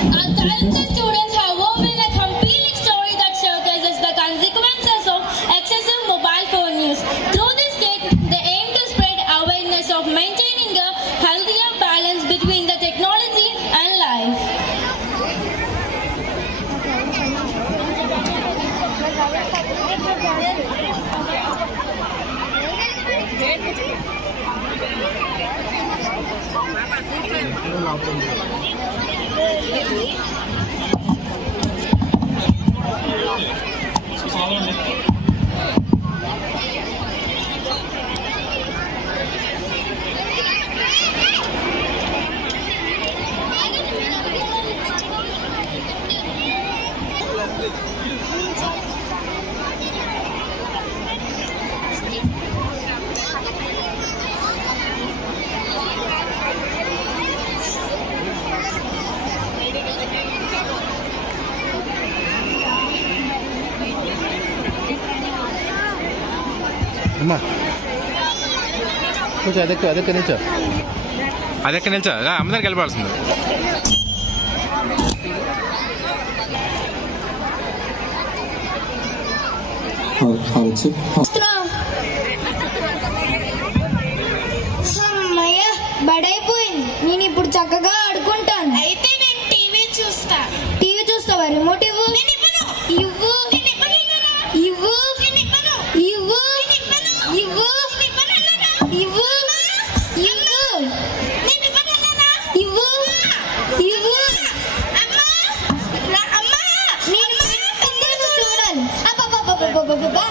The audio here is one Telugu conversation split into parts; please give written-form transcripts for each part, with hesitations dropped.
Talented students have woven a compelling story that showcases the consequences of excessive mobile phone use. Through this kit, they aim to spread awareness of maintaining a healthier balance between the technology and life. అమ్మా కొంచెం అదెక్క నిల్చో అమ్మదానికి వెళ్ళిపోవాల్సింది. అమ్మయ్య బడైపోయింది. నేను ఇప్పుడు చక్కగా ఆడుకుంటాను. అయితే నేను టీవీ చూస్తావా? రిమోట్ ఇవ్వు. ఇవ్వు ఇవ్వు ఇవ్వు ఇవ్వు ఇవ్వు ఇవ్వు ఇవ్వు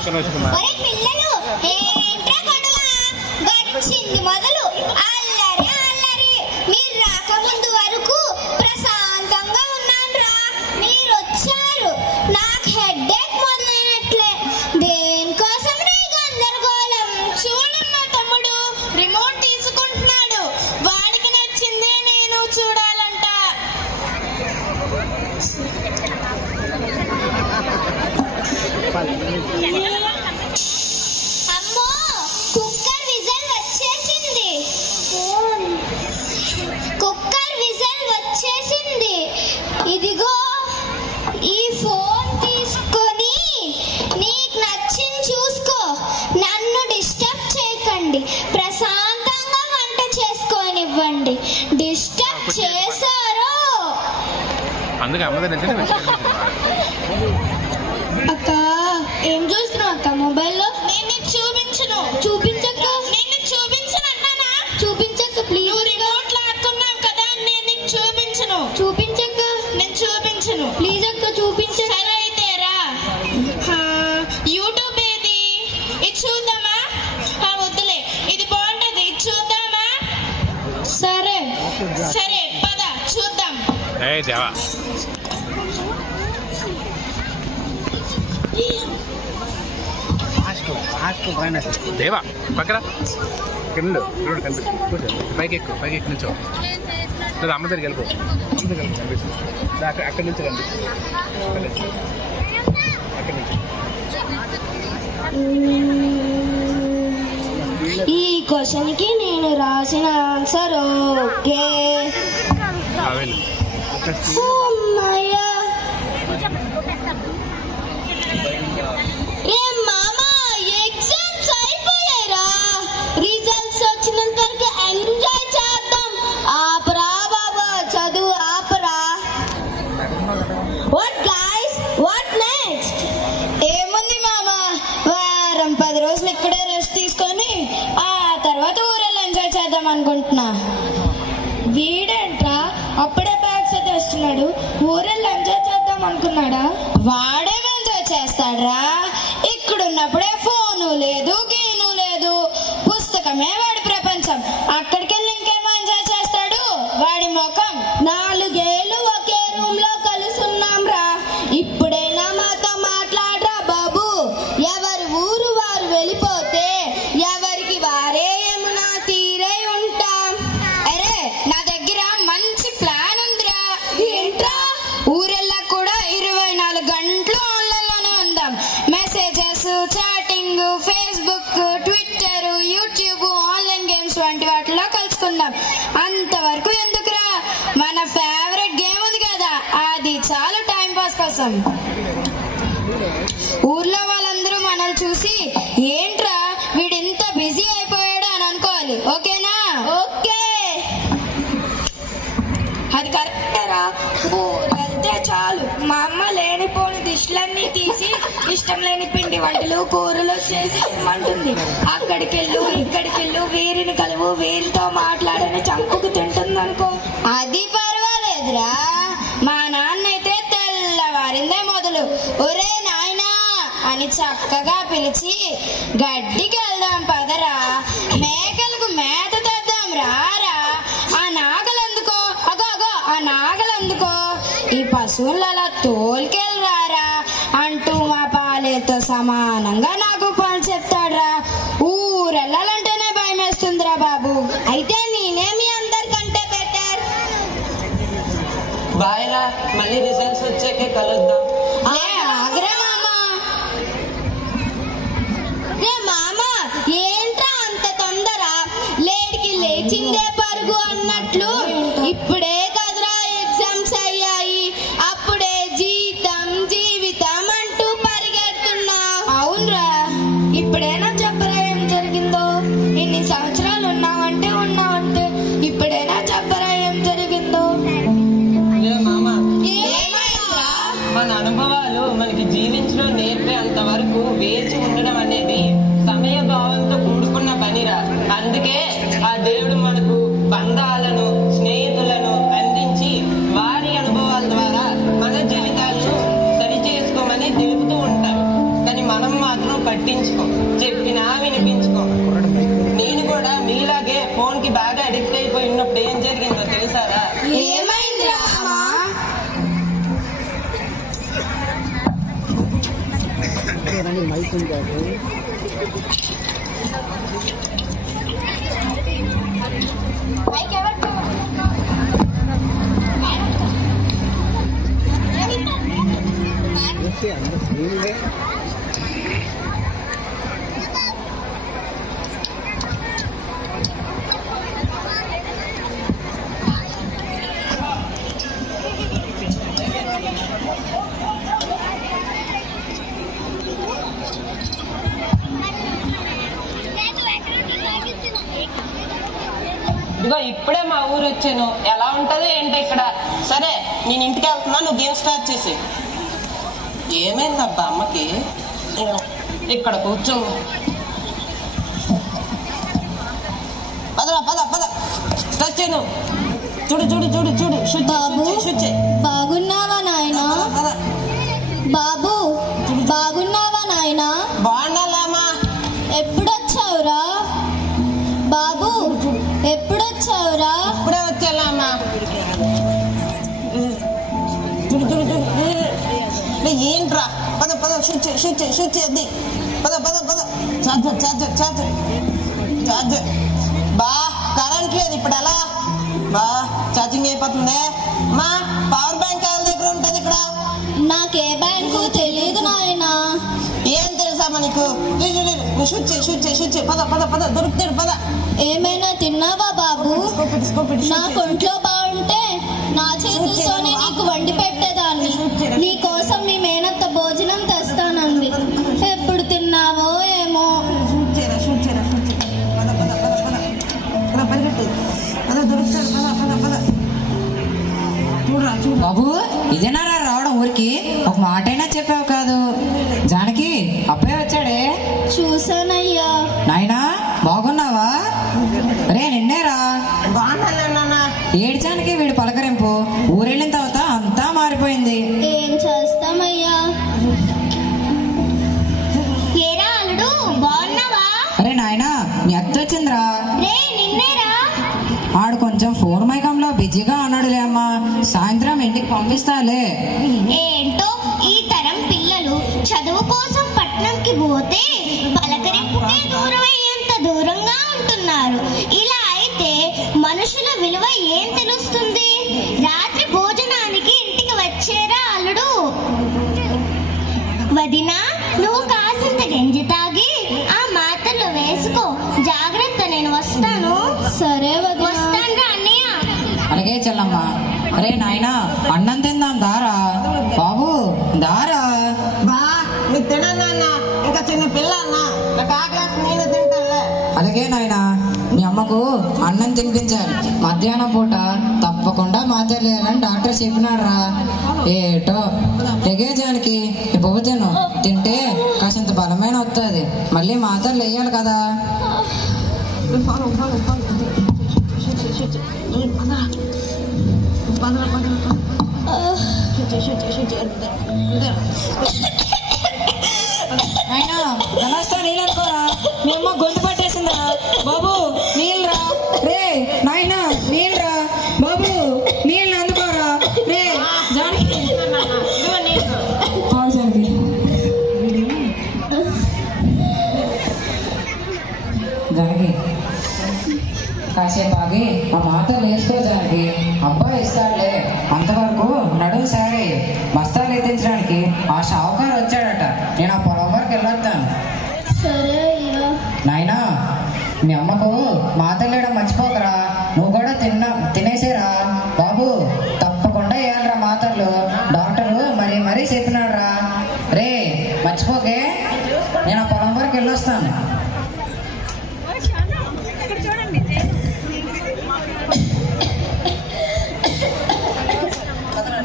చూడాలి. పిల్లలు ఏంట్రా గొడవ? గడిచింది మొదలు అల్లరి అల్లరి. మీరు రాకముందు వరకు ప్రశాంతంగా ఉన్నానురా. మీరు వచ్చారు, నాకు హెడ్ఏక్ మొదలైనట్లే. దేనికోసం నీ గందరగోళం? చూడు మా తమ్ముడు రిమోట్ తీసుకుంటున్నాడు. వాడికి నచ్చిందే నేను చూడాలంట. అమ్మో, కుక్కర్ విజిల్ వచ్చేసింది. ఇదిగో ఈ ఫోన్ తీసుకొని నీకు నచ్చింది చూసుకో. నన్ను డిస్టర్బ్ చేయకండి. ప్రశాంతంగా వంట చేసుకోనివ్వండి. డిస్టర్బ్ చేశారో అక్క. ఏం చూస్తున్నావు అక్క మొబైల్లో? నేను చూపించను. చూపించక్క. నేను చూపించనన్నానా? చూపించక్క ప్లీజ్. రిమోట్ లాక్కున్నావు కదా, నేను నీకు చూపించను. చూపించక్క. నేను చూపించను. ప్లీజ్ అక్క చూపించు. సరే అయితే రా. యూట్యూబ్ ఏది? ఇది చూద్దామా? వద్దులే, ఇది బాగుంటది. ఇది చూద్దామా? సరే పద చూద్దాం. దేవా పక్కన ఇక్కడ పైకి నుంచో. లేదా అమ్మ దగ్గరికి వెళ్ళిపో. కనిపిస్తుంది అక్కడి నుంచి కనిపిస్తుంది. అక్కడి నుంచి ఈ క్వశ్చన్కి నేను రాసిన ఆన్సర్ ఓకే. అమ్మయ్యా. ఏం మామా, ఎగ్జామ్స్ అయిపోయారా? రిజల్ట్స్ వచ్చినంత వరకు ఎంజాయ్ చేద్దాం. ఆపరా బాబా, చదువు ఆపరా. What guys, what next? ఏముంది మామా, వారం 10 రోజులు ఇక్కడే రెస్ట్ తీసుకొని ఆ తర్వాత ఊరెళ్ళి ఎంజాయ్ చేద్దాం అనుకుంటున్నా. వీడేంట్రా అప్పుడే బ్యాగ్స్ తెస్తున్నాడు? ఊరెళ్ళి ఎంజాయ్ చేద్దాం అనుకున్నాడా? వాడేం ఎంజాయ్ చేస్తాడ్రా? ఇక్కడున్నప్పుడే ఫోను లేదు, గీను లేదు, పుస్తకమే వాడి ప్రపంచం. అక్కడికి వెళ్ళి ఇంకేమో ఎంజాయ్ చేస్తాడు వాడి ముఖం. 4 ఏళ్ళు ఒకే రూమ్ లో కలుసున్నాం రా. ఇప్పుడైనా మాతో మాట్లాడరా బాబు. ఎవరి ఊరు వారు వెళ్ళిపోతే ఎవరికి వారే ఏమన్నా తీరై ఉంటాం. అరే, నా దగ్గర మంచి ప్లాన్ ఉందిరా. ఏంట్రా? ఊరెల్లా కూడా 24 గంటలు ఆన్లైన్లోనే ఉందాం. Messages, chatting, Facebook, Twitter, YouTube, online games వంటి వాటిలో కలుసుకుందాం. అంతవరకు ఎందుకురా, మన ఫేవరెట్ గేమ్ ఉంది కదా కోసం. ఊర్లో వాళ్ళందరూ మనల్ని చూసి ఏంట్రా వీడింత బిజీ అయిపోయాడు అని అనుకోవాలి. ఓకేనా? ఓకే, అది కరెక్టరా. ఊరెళ్తే చాలు మా అమ్మ లేనిపోని దిష్లన్నీ తీసి ఇష్టం లేని పిండి వంటలు కూరలు చేసి ఇమ్మంటుంది. అక్కడికెళ్ళు ఇక్కడికెళ్ళు, వీరిని కలువు, వీరితో మాట్లాడని చంపుకు తింటుంది అనుకో. అది పర్వాలేదురా. మా నాన్న అయితే తెల్లవారిందే మొదలు ఒరే నాయనా అని చక్కగా పిలిచి గడ్డికి వెళ్దాం పదరా, మేకలకు మేత తెద్దాం రారా, ఆ నాగలందుకో, అగో అగో ఆ నాగలందుకో, ఈ పశువులు అలా తోలుకెళ్ళరారా అంటూ మా పాలేతో సమానంగా నాకు పని చెప్తాడ్రా. ఊరెళ్ళాలంటేనే భయం వేస్తుందిరా బాబు. అయితే నేనేమి అందరికంటే బెటర్. బాయ్ రా, మళ్ళీ రిజల్ట్స్ వచ్చాకే కలుద్దాం. ఆగ్రా మామా. రే మామా, ఏంట్రా అంత తొందర? లేడికి లేచిందే పరుగు అన్నట్లు ఇప్పుడే కదరా ఎగ్జామ్స్ అయ్యాయి, అప్పుడే జీతం జీవితం అంటూ పరిగెడుతున్నా. అవునరా, ఇప్పుడైనా చెప్పరా ఏం జరిగిందో? ఇన్ని సంవత్సరాలు ఉన్నావంటే ఇప్పుడైనా చెప్పరా ఏం జరిగిందో? మామా, మన అనుభవాలు మనకి జీవించడం నేర్పేంత వరకు వేచి ఉండడం అనేది సమయ భావంతో కూడుకున్న పనిరా. అందుకే ఆ దేవుడు మనకు బంధాలను స్నేహితులను అందించి వారి అనుభవాల ద్వారా మన జీవితాలను సరిచేసుకోమని తెలుపుతూ ఉంటారు. కానీ మనం మాత్రం పట్టించుకోం, చెప్పినా వినిపించుకోం. నేను కూడా మీలాగే ఫోన్ కి బాగా అడిక్ట్ అయిపోయి ఉన్నప్పుడు ఏం జరిగిందో తెలుసారా? ఏమైందిరా మామా? ఇదిగో ఇప్పుడే మా ఊరు వచ్చాను, ఎలా ఉంటదో ఏంటో ఇక్కడ. సరే నేను ఇంటికి వెళ్తున్నా, నువ్వు గేమ్ స్టార్ట్ చేసి. ఏమైందబ్బా అమ్మకి? ఇక్కడ కూర్చో. పదరా పద పద, స్టార్ట్ చేయను. చూడు చూడు చూడు చూడు, బాగున్నావా నాయనా? బాబు బాగున్నావా నాయనా? బాగున్నాలామా. ఎప్పుడొచ్చావురా బాబు? ఎప్పుడొచ్చావురా? ఇప్పుడే వచ్చేలామా. చూడు చూడు చూడు, ఏంట్రా? పద పద, షూట్ చేద్ది. పద పద పద. చార్జర్ బా, కరెంట్ లేదు ఇప్పుడు ఎలా బా? ఛార్జింగ్ అయిపోతుంది. మా పవర్ బ్యాంక్ వాళ్ళ దగ్గర ఉంటుంది ఇక్కడ. నాకే బ్యాంకు తెలియదు నాయనా. ఏం తెలుసామా నీకు? నువ్వు షూట్ చేయి. పద పద పద, దొరుకుతాడు పద. ఏమైనా తిన్నావా బాబు? నా కొంట్లో బాగుంటే నా చేతులతోనే నీకు వండి పెట్టేదాన్ని. నీ కోసం మీ మేనత్త భోజనం తెస్తానంది. ఎప్పుడు తిన్నావో ఏమో. షూట్ చేయరా. పద పద పద పద పద, పరిగెట్టు. పద, దొరుకుతాడు పద పద పద. చూడరా చూడు. బాబు, ఇదేనారా రావడం ఊరికి? ఒక మాటైనా చెప్పావు కాదు. జానకి, అబ్బాయి వచ్చాడే. చూసానయ్యా. నాయనా బాగున్నావా? రే నిన్నేరా. బాగున్నానన్నా. ఏడ్చానికి వీడు పలకరింపు. ఊరెళ్ళిన తర్వాత అంతా మారిపోయింది. ఏం చేస్తామయ్యా? ఏరా అల్లుడు, బాగున్నావా? అరే నాయనా, మీ అత్త వచ్చిందిరా. రే నిన్నేరా. ఆడు కొంచెం ఫోన్ మైకంలో బిజీగా అన్నాడులే అమ్మా. సాయంత్రం ఇంటికి పంపిస్తాలే. ఏంటో ఈ తరం పిల్లలు చదువు కోసం పట్నంకి పోతే పలకరింపుకే దూరమయ్యేంత దూరంగా ఉంటున్నారు. ఇలా అయితే మనుషుల విలువ ఏం తెలుస్తుంది? రాత్రి భోజనానికి ఇంటికి వచ్చేరా అల్లుడు. వదినా, నువ్వు కాసింత గంజి తాగి ఆ మాత్రలు వేసుకో. జాగ్రత్త, నేను వస్తాను. సరే వస్తాను అన్నయ్య. అలాగే చెల్లమ్మా. అరే నాయనా, అన్నం తిందాం దారా. బాబు రారా. బా నీకు తినన్నా ఇంకా చిన్న పిల్ల అన్నా నాకు ఆకలి నేను తింటానులే. అలాగే నాయనా, మీ అమ్మకు అన్నం తినిపించాలి. మధ్యాహ్నం పూట తప్పకుండా మాత్రలు వేయాలని డాక్టర్ చెప్పినాడు రా. ఏటో ఎగేజానికి ఈ బొబ్బ తింటే కాసింత బలమైన వస్తుంది. మళ్ళీ మాత్రలు వేయాలి కదా. అయినా గణాస్తో నీళ్ళు అనుకోరా. మీ అమ్మ గొంతు పట్టేసిందా బాబు. నీళ్ళు రా రే. నాయనా నీళ్ళు రా బాబు. నీళ్ళు అందుకోరా రే. జానకి జానకి జానకి కాసేపు ఆగి ఆ మాత్రలు వేసుకో జానకి. అబ్బాయి ఇస్తాడులే. అంతవరకు నడుము సారి బస్తాలు ఎత్తించడానికి ఆ షావుకారు వచ్చాడట. నేను ఆ పొలం వరకు వెళ్ళొస్తాను. సరే అయ్యా. నాయనా మీ అమ్మకు మాత్రలు వేయడం మర్చిపోకరా. నువ్వు కూడా తినేసేరా బాబు. తప్పకుండా వేయాలరా మాత్రలు. డాక్టరు మరీ చెప్పినాడు రా రే. మర్చిపోకే. నేను ఆ పొలం వరకు వెళ్ళొస్తాను.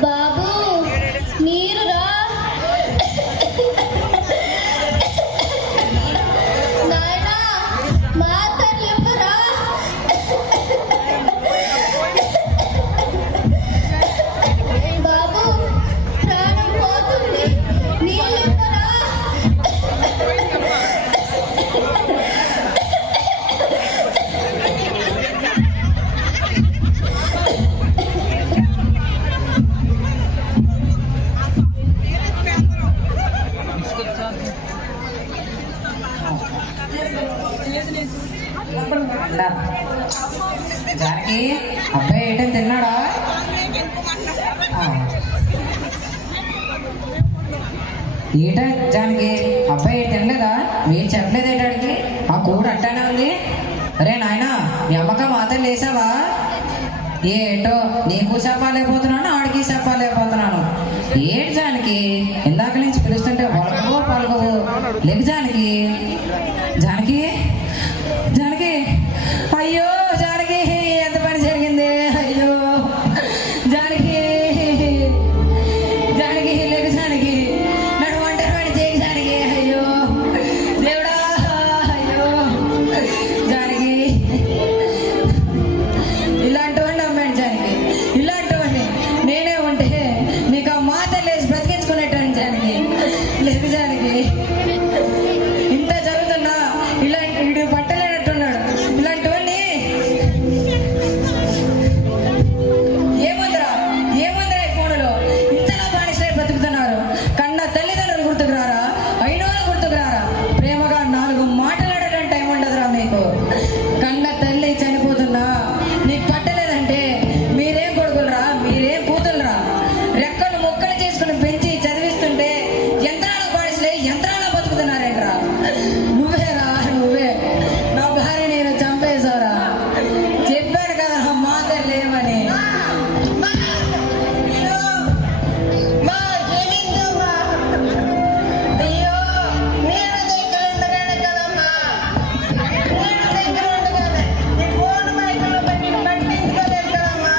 బాబు నీరు రా. నాయనా మాత్రలు ఇవ్వరా. బాబు ప్రాణం పోతుంది. నీళ్ళు ఇవ్వరా. జానకి అబ్బాయి ఏంటని తిన్నాడా. ఏట జానకి అబ్బాయి తినలేదా. మీరు చెప్పలేదు ఏంటాడికి. ఆ కూడ అట్టానే ఉంది. అరే నాయనా మీ అమ్మక మాత్రం లేసావా. ఏటో నీకు చెప్పలేకపోతున్నాను, ఆడికి చెప్పలేకపోతున్నాను. ఏటి జానకి ఇందాక నుంచి పిలుస్తుంటే పలకవు పలకవు. లేదు జానకి. జానకి జానకి అయ్యో జానకి ఎంత పని జరిగింది. అయ్యో జానకి జానకి లేదు జానకి. నన్ను ఒంటరి పని చేయి జానకి. అయ్యో దేవుడా. అయ్యో జానకి ఇలాంటి వాడిని అమ్మాడు జానకి. ఇలాంటి వాడిని నేనే ఉంటే నీకు ఆ మాత్ర లేసి బ్రతికించుకునేటాను జానకి. లేదు జానకి. ఇంత జరుగుతున్నా ఇలాంటి వీడు పట్టలేనట్టున్నాడు. ఇలాంటి వాడిని ఏముందిరా ఈ ఫోన్లో ఇంతలా బానిసలై బతుకుతున్నారు. కన్న తల్లిదండ్రులు గుర్తుకు రారా. అయినో గుర్తుకు రారా. ప్రేమగా 4 మాట్లాడడం టైం ఉండదురా మీకు. కన్న తల్లి చనిపోతున్నా నీకు పట్టలేదంటే మీరేం కొడుకులరా, మీరేం కూతురురా. రెక్కలు మొక్కలు చేసుకుని పెంచి చదివిస్తుంటే యంత్రాల బానిసలై యంత్రాల బతుకుతున్నారేంట్రా. నువ్వేరా నువ్వే. నా భార్య నేను చంపేశారా. చెప్పాను కదా నా మాట లేవని. అయ్యో నేను దగ్గర ఉండగానే కదమ్మా. నేను దగ్గర ఉండగానే ఈ ఫోన్ మైకులో పెట్టి పట్టించుకోలేదు కదమ్మా.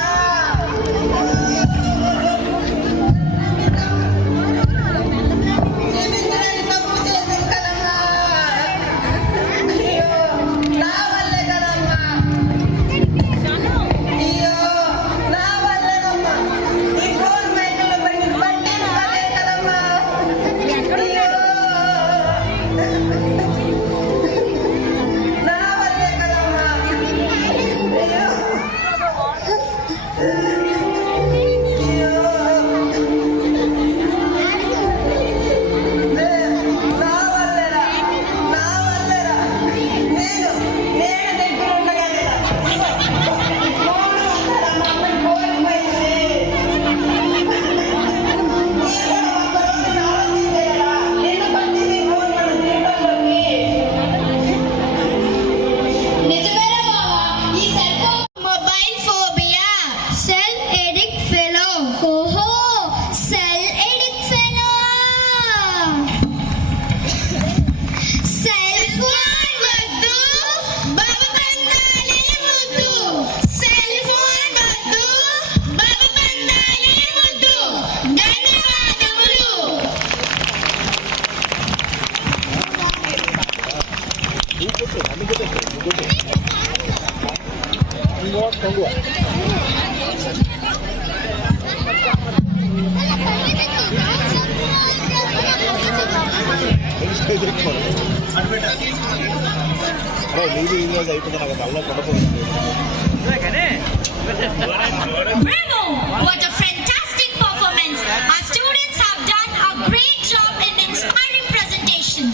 Bravo! What a fantastic performance! Our students have done a great job in inspiring presentation.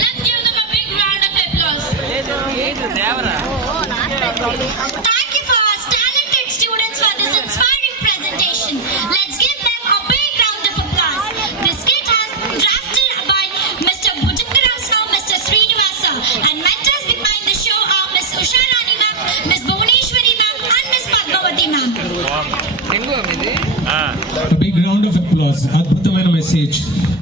Let's give them a big round of applause. Thank you for our talented students for this inspiring presentation. Let's give them a big round of applause. This skit has drafted by Mr. Bhujangarao, Mr. Srinivasa, and mentors behind the show are Ms. Usha Rani ma'am, Ms. Bhuvaneshwari ma'am, and Ms. Padmavati ma'am. A big round of applause. అద్భుతమైన మెసేజ్.